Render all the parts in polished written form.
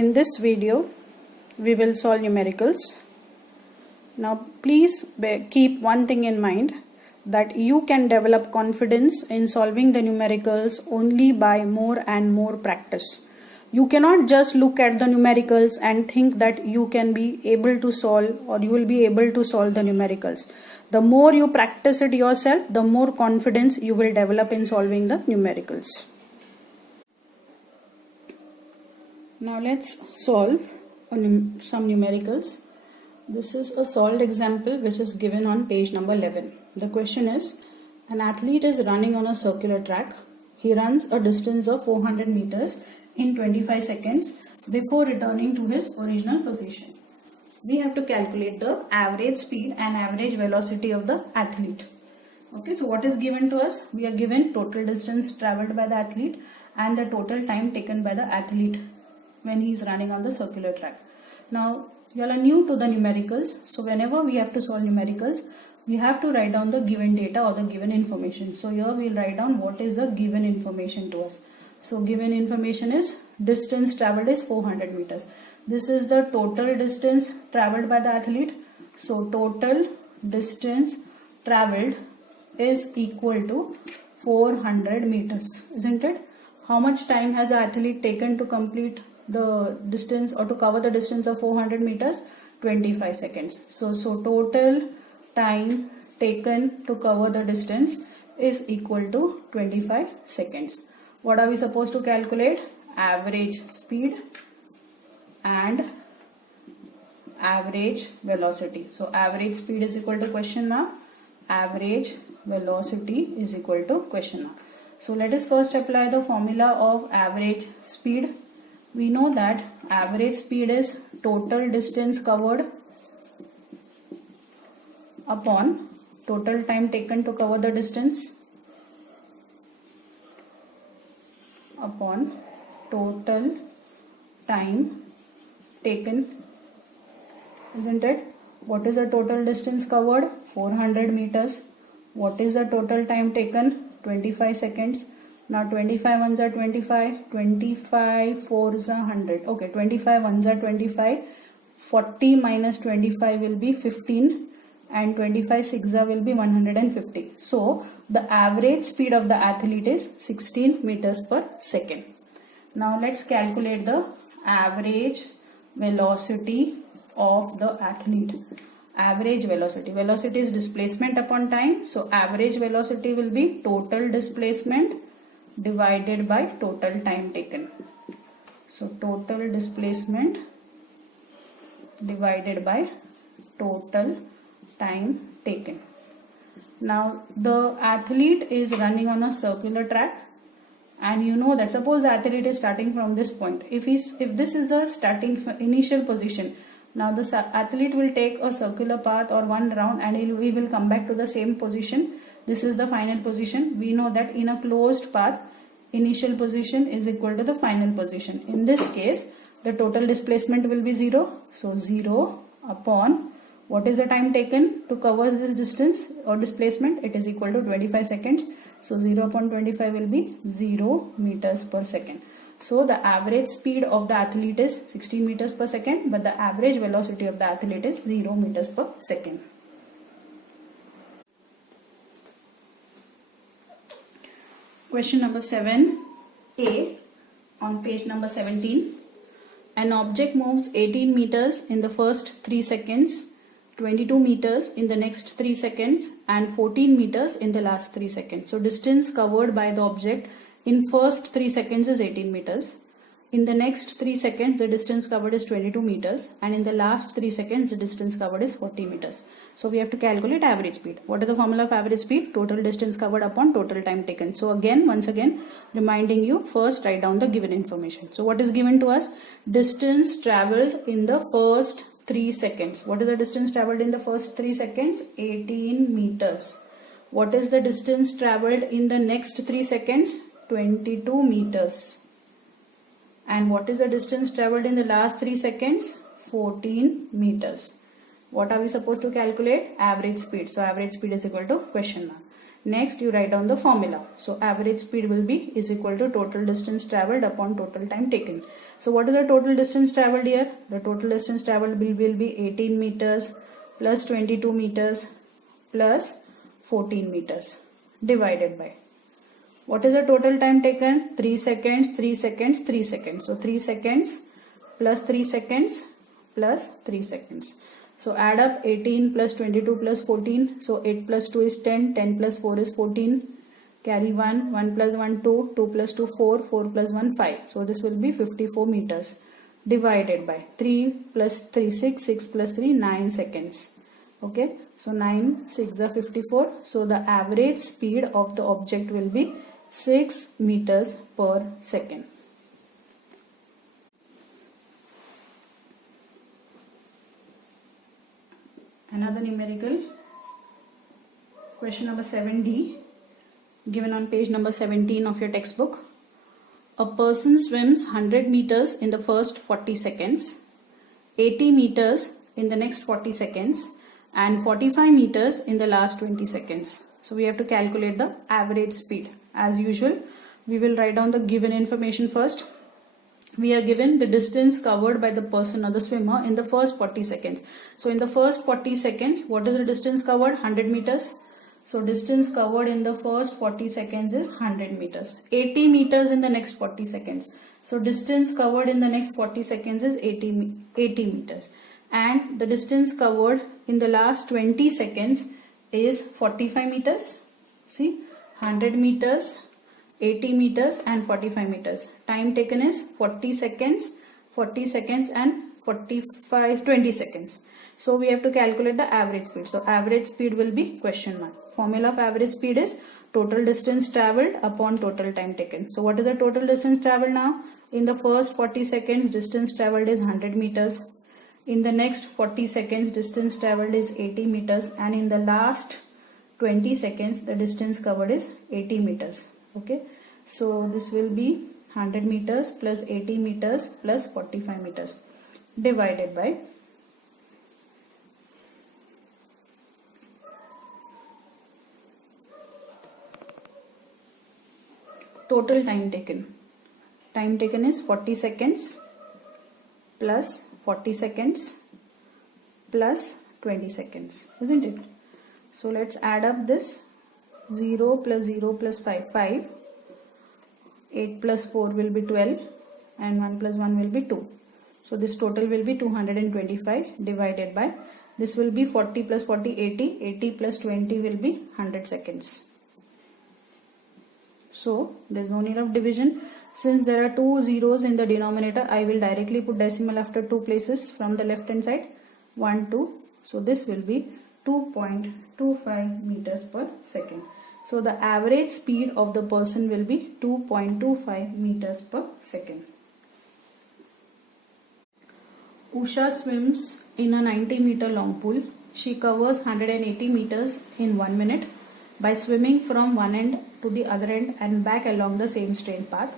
In this video, we will solve numericals. Now, please keep one thing in mind, that you can develop confidence in solving the numericals only by more and more practice. You cannot just look at the numericals and think that you can be able to solve or you will be able to solve the numericals. The more you practice it yourself, the more confidence you will develop in solving the numericals. Now let's solve some numericals. This is a solved example which is given on page number 11. The question is, an athlete is running on a circular track. He runs a distance of 400 meters in 25 seconds before returning to his original position. We have to calculate the average speed and average velocity of the athlete. Okay, so what is given to us? We are given total distance traveled by the athlete and the total time taken by the athlete when he is running on the circular track. Now, you all are new to the numericals, so whenever we have to solve numericals, we have to write down the given data or the given information. So here we will write down what is the given information to us. So given information is distance traveled is 400 meters. This is the total distance traveled by the athlete. So total distance traveled is equal to 400 meters, isn't it? How much time has the athlete taken to complete the distance or to cover the distance of 400 meters? 25 seconds. So total time taken to cover the distance is equal to 25 seconds. What are we supposed to calculate? Average speed and average velocity. So average speed is equal to question mark, average velocity is equal to question mark. So let us first apply the formula of average speed. We know that average speed is total distance covered upon total time taken to cover the distance upon total time taken, isn't it? What is the total distance covered? 400 meters. What is the total time taken? 25 seconds. Now 25 ones are 25, 25 fours are 100. Okay, 25 ones are 25, 40 minus 25 will be 15 and 25 sixes will be 150. So the average speed of the athlete is 16 meters per second. Now let's calculate the average velocity of the athlete. Average velocity. Velocity is displacement upon time. So average velocity will be total displacement divided by total time taken. So total displacement divided by total time taken. Now the athlete is running on a circular track, and you know that suppose the athlete is starting from this point. If this is the starting initial position, now the athlete will take a circular path or one round and he will come back to the same position. This is the final position. We know that in a closed path, initial position is equal to the final position. In this case, the total displacement will be 0. So 0 upon what is the time taken to cover this distance or displacement? It is equal to 25 seconds. So 0 upon 25 will be 0 meters per second. So the average speed of the athlete is 16 meters per second, but the average velocity of the athlete is 0 meters per second. Question number 7a on page number 17. An object moves 18 meters in the first 3 seconds, 22 meters in the next 3 seconds and 14 meters in the last 3 seconds. So distance covered by the object in first 3 seconds is 18 meters. In the next 3 seconds, the distance covered is 22 meters. And in the last 3 seconds, the distance covered is 40 meters. So we have to calculate average speed. What is the formula of average speed? Total distance covered upon total time taken. So once again, reminding you, first write down the given information. So what is given to us? Distance traveled in the first 3 seconds. What is the distance traveled in the first 3 seconds? 18 meters. What is the distance traveled in the next 3 seconds? 22 meters. And what is the distance traveled in the last 3 seconds? 14 meters. What are we supposed to calculate? Average speed. So average speed is equal to question mark. Next, you write down the formula. So average speed will be is equal to total distance traveled upon total time taken. So what is the total distance traveled here? The total distance traveled will be 18 meters plus 22 meters plus 14 meters divided by. What is the total time taken? 3 seconds, 3 seconds, 3 seconds. So 3 seconds plus 3 seconds plus 3 seconds. So add up 18 plus 22 plus 14. So 8 plus 2 is 10. 10 plus 4 is 14. Carry 1. 1 plus 1 2. 2 plus 2 4. 4 plus 1 5. So this will be 54 meters divided by 3 plus 3 6. 6 plus 3 9 seconds. Okay. So 9 6 are 54. So the average speed of the object will be 6 meters per second. Another numerical, question number 7D, given on page number 17 of your textbook. A person swims 100 meters in the first 40 seconds, 80 meters in the next 40 seconds, and 45 meters in the last 20 seconds. So we have to calculate the average speed. As usual, we will write down the given information first. We are given the distance covered by the person or the swimmer in the first 40 seconds. So in the first 40 seconds, what is the distance covered? 100 meters. So distance covered in the first 40 seconds is 100 meters. 80 meters in the next 40 seconds. So distance covered in the next 40 seconds is 80 meters. And the distance covered in the last 20 seconds is 45 meters. See, 100 meters, 80 meters and 45 meters. Time taken is 40 seconds and 20 seconds. So we have to calculate the average speed. So average speed will be question mark. Formula of average speed is total distance traveled upon total time taken. So what is the total distance traveled now? In the first 40 seconds, distance traveled is 100 meters. In the next 40 seconds, distance traveled is 80 meters. And in the last 20 seconds, the distance covered is 80 meters. Okay, so this will be 100 meters plus 80 meters plus 45 meters divided by total time taken. Time taken is 40 seconds plus 40 seconds plus 20 seconds, isn't it? So let's add up this. 0 plus 0 plus 5, 5. 8 plus 4 will be 12 and 1 plus 1 will be 2. So this total will be 225 divided by, this will be 40 plus 40, 80. 80 plus 20 will be 100 seconds. So there is no need of division. Since there are two zeros in the denominator, I will directly put decimal after two places from the left hand side. 1, 2. So this will be 2.25 meters per second. So the average speed of the person will be 2.25 meters per second. Usha swims in a 90-meter long pool. She covers 180 meters in 1 minute by swimming from one end to the other end and back along the same straight path.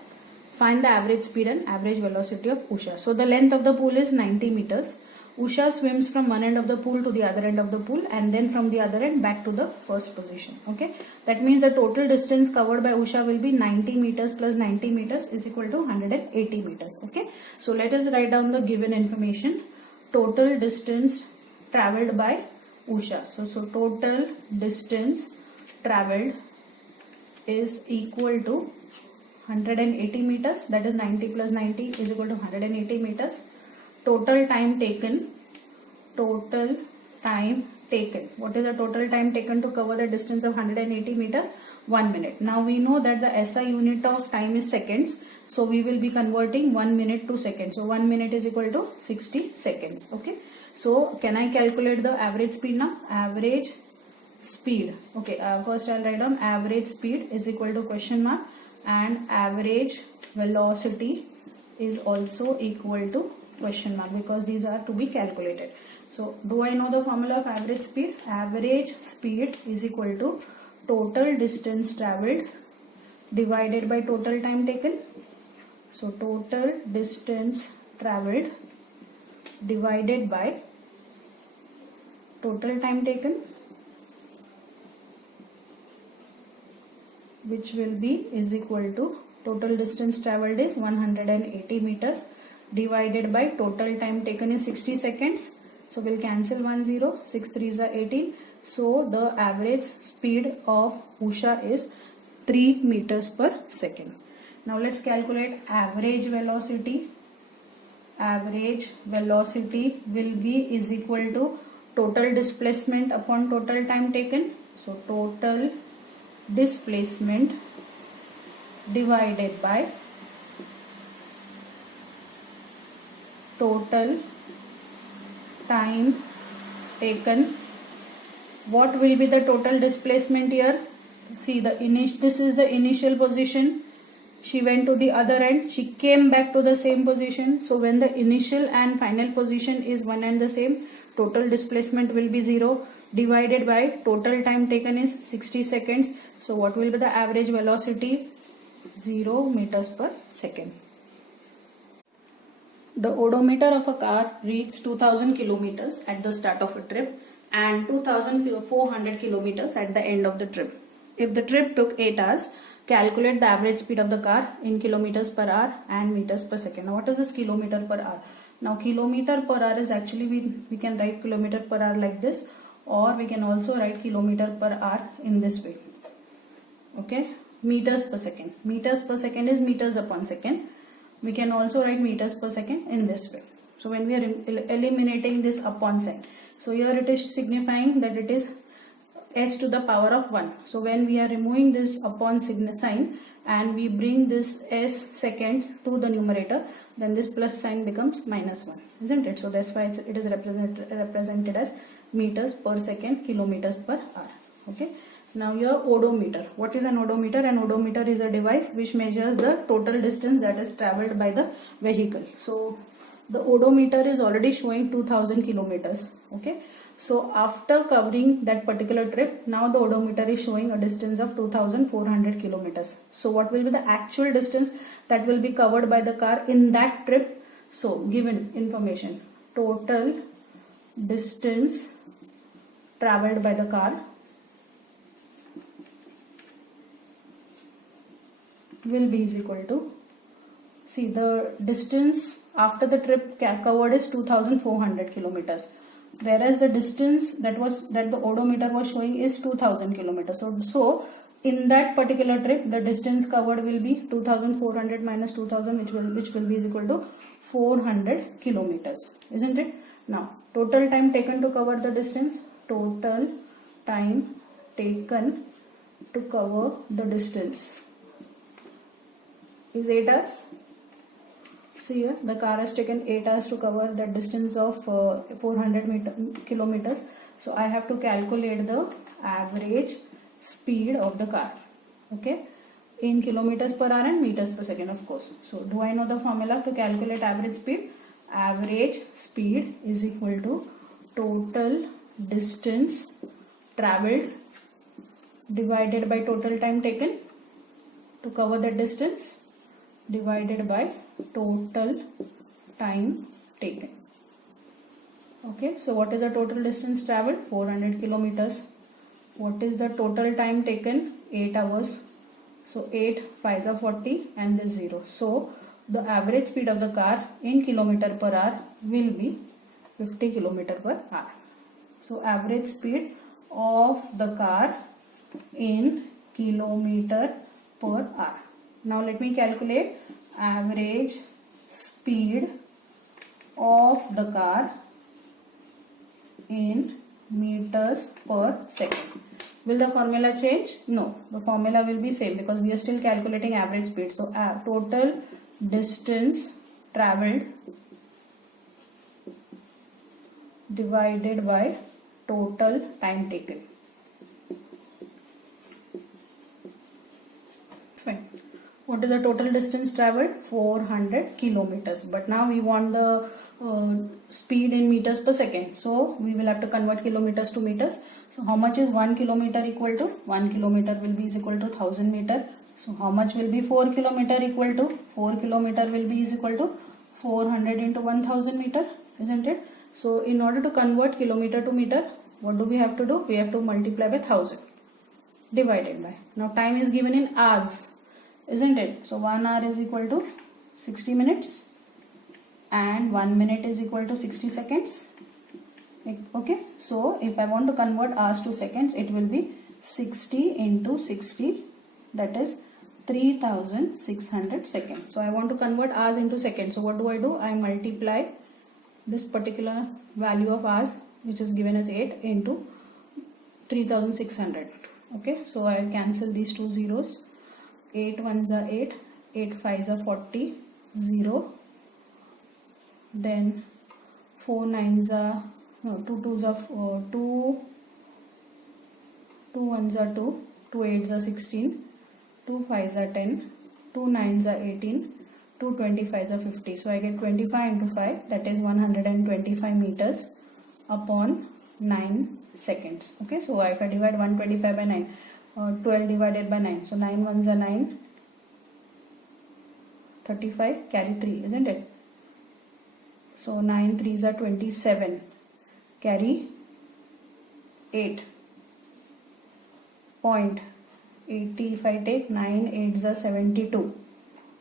Find the average speed and average velocity of Usha. So the length of the pool is 90 meters. Usha swims from one end of the pool to the other end of the pool and then from the other end back to the first position. Okay, that means the total distance covered by Usha will be 90 meters plus 90 meters is equal to 180 meters. Okay, so let us write down the given information. Total distance traveled by Usha. So total distance traveled is equal to 180 meters, that is 90 plus 90 is equal to 180 meters. Total time taken. What is the total time taken to cover the distance of 180 meters? 1 minute. Now we know that the SI unit of time is seconds. So we will be converting 1 minute to seconds. So 1 minute is equal to 60 seconds. Okay. So can I calculate the average speed now? Average speed. Okay. First I'll write down average speed is equal to question mark and average velocity is also equal to question mark because these are to be calculated. So do I know the formula of average speed? Average speed is equal to total distance traveled divided by total time taken. So total distance traveled divided by total time taken. which will be is equal to total distance traveled is 180 meters divided by total time taken is 60 seconds. So we'll cancel 1 0, 6 3s are 18. So the average speed of Usha is 3 meters per second. Now let's calculate average velocity. Average velocity will be is equal to total displacement upon total time taken. So total displacement divided by total time taken. What will be the total displacement here? See, this is the initial position. She went to the other end. She came back to the same position. So when the initial and final position is one and the same, total displacement will be 0 divided by total time taken is 60 seconds. So what will be the average velocity? 0 meters per second. The odometer of a car reads 2000 kilometers at the start of a trip and 2400 kilometers at the end of the trip. If the trip took 8 hours, calculate the average speed of the car in kilometers per hour and meters per second. Now what is this kilometer per hour? Now kilometer per hour is actually we can write kilometer per hour like this, or we can also write kilometer per hour in this way. Okay, meters per second. Meters per second is meters upon second. We can also write meters per second in this way. So when we are eliminating this upon sign, so here it is signifying that it is s to the power of 1. So when we are removing this upon sign and we bring this s second to the numerator, then this plus sign becomes minus 1, isn't it? So that's why it is represented as meters per second, kilometers per hour. Okay. Now your odometer. What is an odometer? An odometer is a device which measures the total distance that is traveled by the vehicle. So the odometer is already showing 2000 kilometers. Okay. So after covering that particular trip, now the odometer is showing a distance of 2400 kilometers. So what will be the actual distance that will be covered by the car in that trip? So given information, total distance traveled by the car will be is equal to, see, the distance after the trip covered is 2400 kilometers, whereas the distance that the odometer was showing is 2000 kilometers. So in that particular trip, the distance covered will be 2400 minus 2000, which will be is equal to 400 kilometers, isn't it? Now total time taken to cover the distance. Total time taken to cover the distance is 8 hours. See here, the car has taken 8 hours to cover the distance of 400 kilometers. So I have to calculate the average speed of the car. Okay, in kilometers per hour and meters per second, of course. So do I know the formula to calculate average speed? Average speed is equal to total distance traveled divided by total time taken to cover that distance divided by total time taken. Okay, so what is the total distance traveled? 400 kilometers. What is the total time taken? 8 hours. So 8 5s are 40 and this 0. So the average speed of the car in kilometer per hour will be 50 kilometer per hour. So average speed of the car in kilometer per hour. Now let me calculate average speed of the car in meters per second. Will the formula change? No, the formula will be same because we are still calculating average speed. So total distance traveled divided by total time taken. Fine. What is the total distance traveled? 400 kilometers. But now we want the speed in meters per second. So we will have to convert kilometers to meters. So how much is 1 kilometer equal to? 1 kilometer will be is equal to 1000 meter. So how much will be 4 kilometer equal to? 4 kilometer will be is equal to 400 into 1000 meter, isn't it? So in order to convert kilometer to meter, what do we have to do? We have to multiply by 1000. divided by. Now time is given in hours, isn't it? So 1 hour is equal to 60 minutes and 1 minute is equal to 60 seconds. Okay, so if I want to convert hours to seconds, it will be 60 into 60, that is 3600 seconds. So I want to convert hours into seconds. So what do? I multiply this particular value of hours, which is given as 8, into 3600. Okay, so I cancel these two zeros. 8 ones are 8, 8 fives are 40, 0. Then 4 nines are, no, 2 twos are 2, 2 ones are 2, 2 eights are 16, 2 fives are 10, 2 nines are 18, 2 25s are 50. So I get 25 into 5, that is 125 meters upon 9 seconds. Okay, so if I divide 125 by 9, 12 divided by 9, so 9 ones are 9, 35, carry 3, isn't it? So 9 threes are 27, carry 8, 0.80. If I take 9 eights are 72,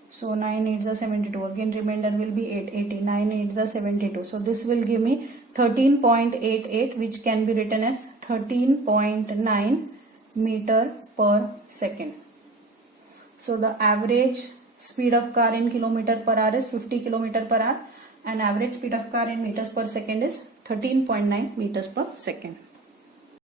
so 9 eights are 72, again remainder will be 8, 80, 9 eights are 72. So this will give me 13.88, which can be written as 13.9 meter per second. So the average speed of car in kilometer per hour is 50 kilometer per hour, and average speed of car in meters per second is 13.9 meters per second.